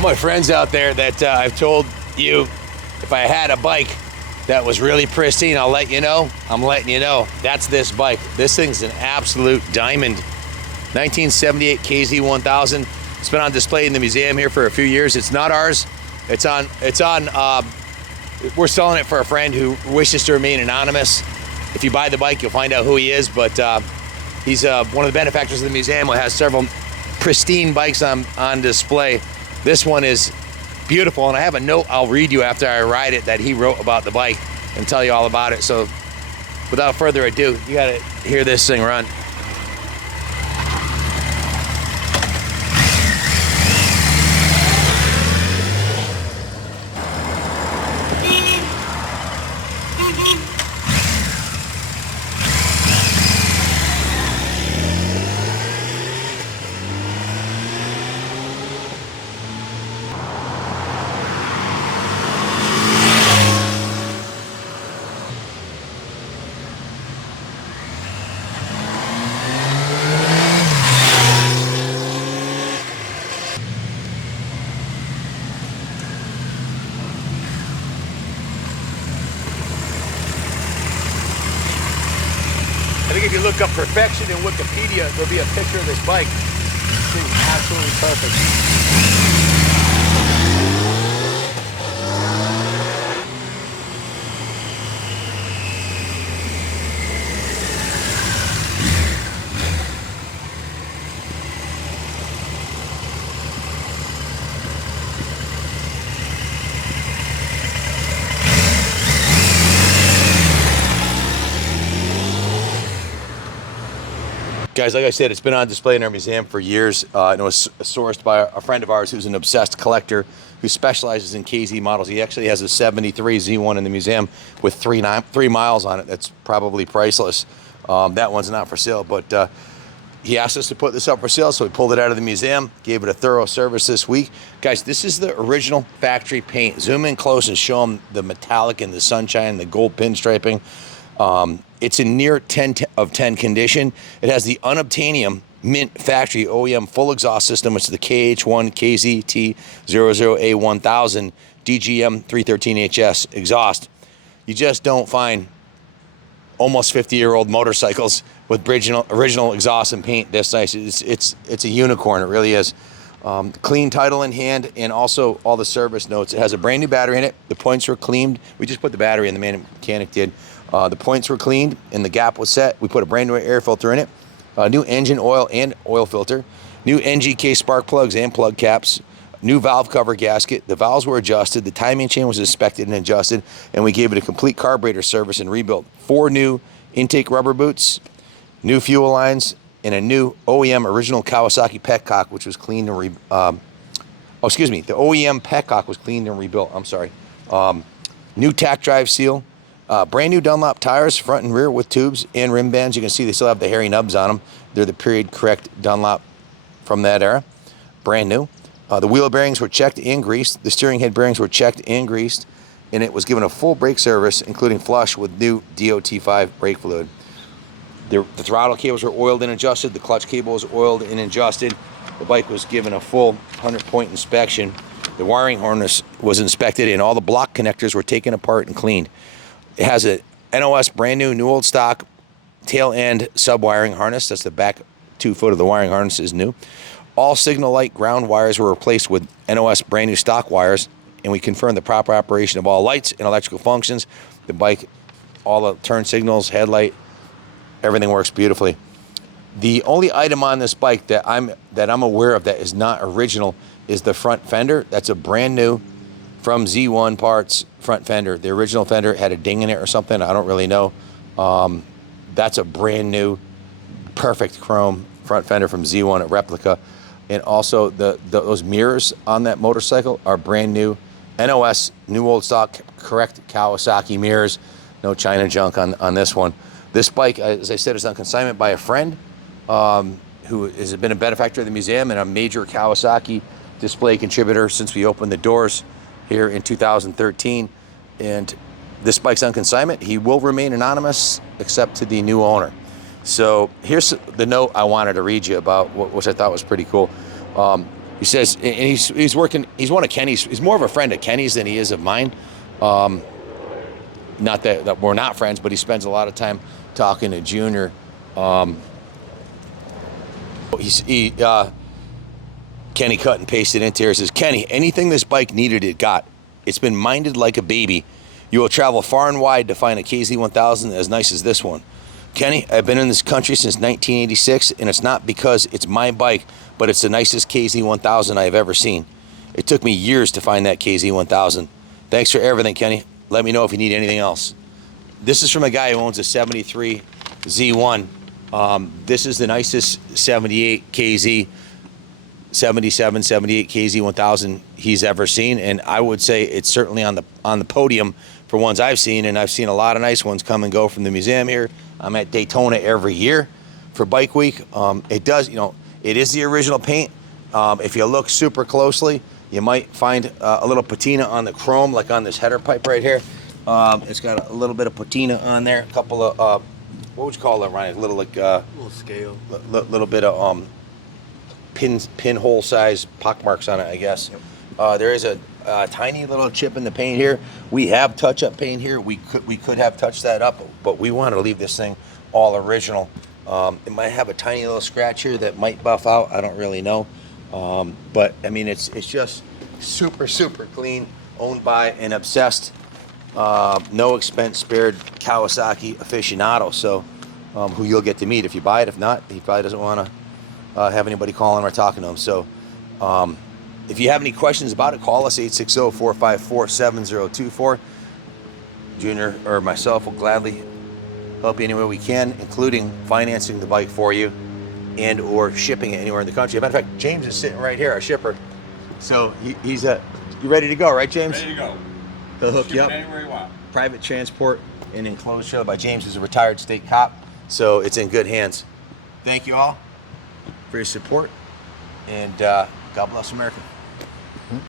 All my friends out there that I've told you, if I had a bike that was really pristine, I'll let you know. I'm letting you know. That's this bike. This thing's an absolute diamond. 1978 KZ1000. It's been on display in the museum here for a few years. It's not ours. It's on, we're selling it for a friend who wishes to remain anonymous. If you buy the bike, you'll find out who he is, but he's one of the benefactors of the museum who has several pristine bikes on display. This one is beautiful, and I have a note I'll read you after I ride it that he wrote about the bike and tell you all about it. So without further ado, you gotta hear this thing run. I think if you look up perfection in Wikipedia, there'll be a picture of this bike. This thing's absolutely perfect. Guys, like I said, it's been on display in our museum for years. And it was sourced by a friend of ours who's an obsessed collector who specializes in KZ models. He actually has a 73 Z1 in the museum with 3 miles on it. That's probably priceless. That one's not for sale, but he asked us to put this up for sale, so we pulled it out of the museum, gave it a thorough service this week. Guys, this is the original factory paint. Zoom in close and show them the metallic and the sunshine, the gold pinstriping. It's in near 10 of 10 condition. It has the unobtainium mint factory OEM full exhaust system, which is the KZ1000-A2 DGM 313HS exhaust. You just don't find almost 50-year-old motorcycles with original exhaust and paint this nice. It's a unicorn, it really is. Clean title in hand, and also all the service notes. It has a brand new battery in it. The points were cleaned. We just put the battery in, the mechanic did. The points were cleaned and the gap was set. We put a brand new air filter in it, new engine oil and oil filter, new NGK spark plugs and plug caps, new valve cover gasket. The valves were adjusted. The timing chain was inspected and adjusted, and we gave it a complete carburetor service and rebuilt. 4 new intake rubber boots, new fuel lines, and a new OEM original Kawasaki petcock, which was cleaned and the OEM petcock was cleaned and rebuilt. I'm sorry. New tack drive seal. Brand new Dunlop tires, front and rear, with tubes and rim bands. You can see they still have the hairy nubs on them. They're the period correct Dunlop from that era. Brand new. The wheel bearings were checked and greased. The steering head bearings were checked and greased. And it was given a full brake service, including flush with new DOT5 brake fluid. The throttle cables were oiled and adjusted. The clutch cable was oiled and adjusted. The bike was given a full 100-point inspection. The wiring harness was inspected, and all the block connectors were taken apart and cleaned. It has a NOS brand new old stock tail end sub wiring harness. That's the back 2 foot of the wiring harness is new. All signal light ground wires were replaced with NOS brand new stock wires, and we confirmed the proper operation of all lights and electrical functions. The bike, all the turn signals, headlight, everything works beautifully. The only item on this bike that I'm aware of that is not original is the front fender. That's a brand new from Z1 Parts front fender. The original fender had a ding in it or something. I don't really know. That's a brand new, perfect chrome front fender from Z1 at replica. And also those mirrors on that motorcycle are brand new. NOS, new old stock, correct Kawasaki mirrors. No China junk on this one. This bike, as I said, is on consignment by a friend who has been a benefactor of the museum and a major Kawasaki display contributor since we opened the doors here in 2013, and this bike's on consignment. He will remain anonymous except to the new owner. So here's the note I wanted to read you about, which I thought was pretty cool. He says, and he's working. He's one of Kenny's. He's more of a friend of Kenny's than he is of mine. Not that we're not friends, but he spends a lot of time talking to Junior. Kenny cut and pasted into here. He says, Kenny, anything this bike needed, it got. It's been minded like a baby. You will travel far and wide to find a KZ1000 as nice as this one. Kenny, I've been in this country since 1986, and it's not because it's my bike, but it's the nicest KZ1000 I have ever seen. It took me years to find that KZ1000. Thanks for everything, Kenny. Let me know if you need anything else. This is from a guy who owns a 73 Z1. This is the nicest 78 KZ, 77, 78 KZ1000 he's ever seen, and I would say it's certainly on the podium for ones I've seen, and I've seen a lot of nice ones come and go from the museum here. I'm at Daytona every year for Bike Week. It does, it is the original paint. If you look super closely, you might find a little patina on the chrome, like on this header pipe right here. It's got a little bit of patina on there. A couple of, what would you call that, Ryan? A little like, little scale. Little bit of pinhole size pock marks on it, I guess. Yep. There is a tiny little chip in the paint here. We have touch-up paint here. We could have touched that up, but we wanted to leave this thing all original. It might have a tiny little scratch here that might buff out. I don't really know. But I mean, it's just super, super clean, owned by an obsessed, no expense spared Kawasaki aficionado. So, who you'll get to meet if you buy it. If not, he probably doesn't want to have anybody calling or talking to him. So, if you have any questions about it, call us 860-454-7024. Junior or myself will gladly help you any way we can, including financing the bike for you and or shipping it anywhere in the country. As a matter of fact, James is sitting right here, our shipper. So he's you ready to go, right, James? Ready to go. He'll hook you up. Anywhere you want. Private transport and enclosed trailer by James, who's a retired state cop. So it's in good hands. Thank you all for your support, and God bless America.